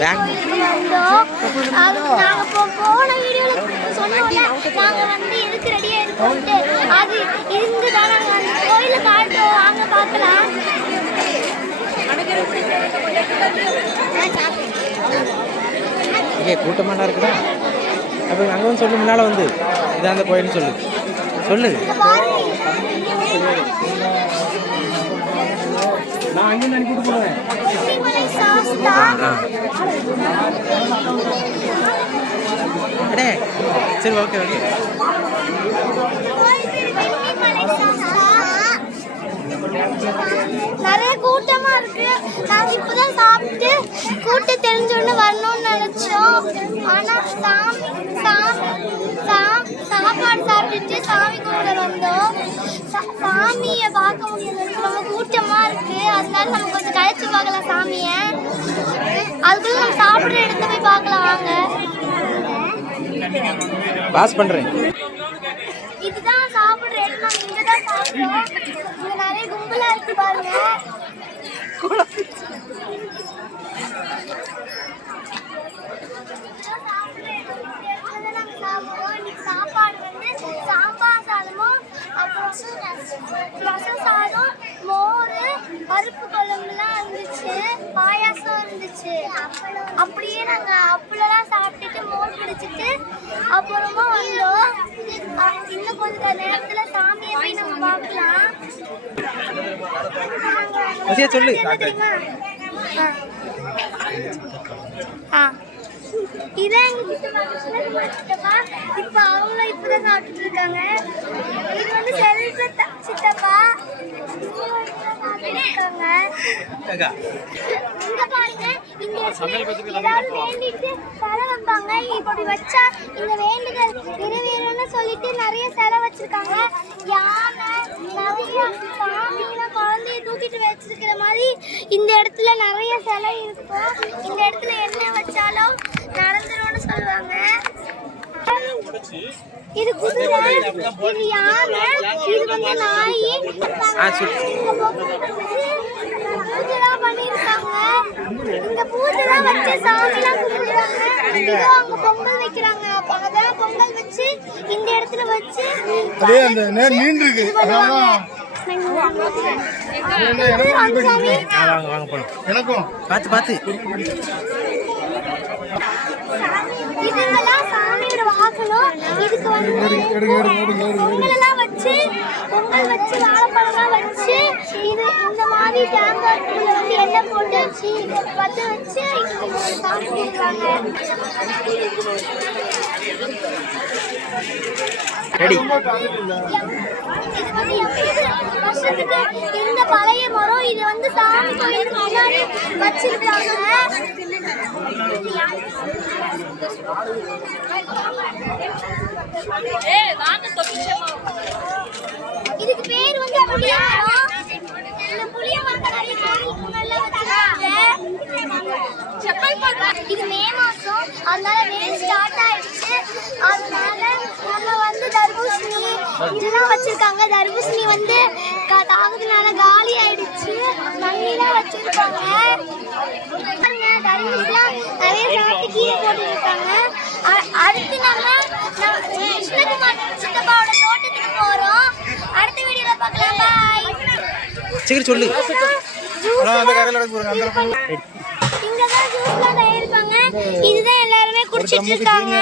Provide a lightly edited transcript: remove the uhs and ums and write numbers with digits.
வந்தோம். நாங்கள் போன வீடியோவில் சொன்னோம்ல, நாங்கள் வந்து எதுக்கு ரெடியாக இருக்கோம்ட்டு. அது இருந்து தான் நாங்கள் அந்த கோயிலை காட்டுறோம். வாங்க பார்க்கலாம். இங்கே கூட்டமாக இருக்குதா? அப்போ அங்கே வந்து சொல்லு, முன்னால் வந்து இதான் அந்த கோயில்னு சொல்லு. நான் அங்கே நான் கூட்டு போவேன். அடே சரி, ஓகே ஓகே. நிறைய கூட்டமா இருக்கு. நாங்க இப்பதான் சாப்பிட்டு கூட்டு தெரிஞ்சோன்னு வரணும்னு நினைச்சோம். ஆனா சாப்பாடு சாப்பிட்டுட்டு சாமி கும்பிட வந்தோம். சாமியை பார்க்க முடியல, ரொம்ப கூட்டமா இருக்கு. அதனால நம்ம கொஞ்சம் கழிச்சு பார்க்கலாம் சாமியை. அதுக்குள்ள நம்ம சாப்பிட்ற இடத்த போய் பார்க்கலாம் வாங்க. பாஸ் பண்றேன். இதுதான் சாப்பிட்ற இடம். நம்ம இங்கதான் சாப்பிடுறோம். இங்க நிறைய கும்பலா இருக்கு பாருங்க. சாப்பாடு வந்து சாம்பார் சாதமும், அப்புறம் ரசம் சாதம், மோர், பருப்பு குழம்புலாம் இருந்துச்சு, பாயாசம் இருந்துச்சு. அப்படியே நாங்கள் அப்பளம்லாம் சாப்பிட்டுட்டு மோர் பிடிச்சிட்டு அப்புறமா வந்தோம். இன்னும் கொஞ்ச நேரத்தில் சாமியை போய் நம்ம பார்க்கலாம். சொல்லு. இதான் எங்க சித்தப்பா. இப்ப அவங்க இப்பதான் சாப்பிட்டு இருக்காங்க. இது வந்து செல்வ சித்தப்பா இருக்காங்க. இங்க பாருங்க, இங்க ஏதாவது வேண்டிட்டு செலை வைப்பாங்க. இப்படி வச்சா இந்த வேண்டுதல் நிறைவேறும்னு சொல்லிட்டு நிறைய செலை வச்சிருக்காங்க. யானை, நிறைய சாமியெல்லாம் குழந்தைய தூக்கிட்டு வச்சிருக்கிற மாதிரி இந்த இடத்துல நிறைய செலை இருக்கும். இந்த இடத்துல என்ன வச்சாலும் நடந்துரும்னு சொல்லுவாங்க. இது குதிரை, இது யானை, இது வந்து நாய். பூஜைலாம் பண்ணிருக்காங்க. இந்த பூஜைலாம் வச்சு சாமிலாம் கும்பிடுறாங்க. அங்க பொங்கல் வைக்கிறாங்க. அப்ப அதான் பொங்கல் வச்சு இந்த இடத்துல வச்சு எனக்கும் பார்த்து இதெல்லாம் சாமியோட வாகனம். இதுக்கு வந்து பொங்கல்லாம் வச்சு வாழைப்பழம்லாம் வச்சு இது இந்த மாதிரி தேங்காய் வந்து எண்ணெய் போட்டு வச்சு பற்ற வச்சு சாமி கும்பிடுறாங்க. வருஷத்துக்கு இந்த பழைய மரம் இது வந்து சாமி கோயிலுக்கு முன்னாடி வச்சிருக்காங்க. இதுக்கு பேர் வந்து புளிய மரம். இந்த புளிய மரத்தை நிறைய கோயிலுக்கு முன்னாடி வச்சிருக்காங்க. இது மே மாசம், அதனால மே ஸ்டார்ட் ஆயிடுச்சு. அதனால நம்ம வந்து தர்பூசணி இதெல்லாம் வச்சிருக்காங்க. தர்பூசணி வந்து தாகத்தினால காலி ஆயிடுச்சு. தண்ணிலாம் வச்சிருக்காங்க. தர்பூசணிலாம் நிறைய சாப்பிட்டு கீழே போட்டுருக்காங்க. அடுத்து நம்ம கிருஷ்ணகுமார் சித்தப்பாவோட தோட்டத்துக்கு போறோம். அடுத்த வீடியோல பார்க்கலாம். பாய். சீக்கிரம் சொல்லு. இங்கதான் ஜூஸ்லாம் தயாரிப்பாங்க. இதுதான் எல்லாருமே குடிச்சிட்டு இருக்காங்க.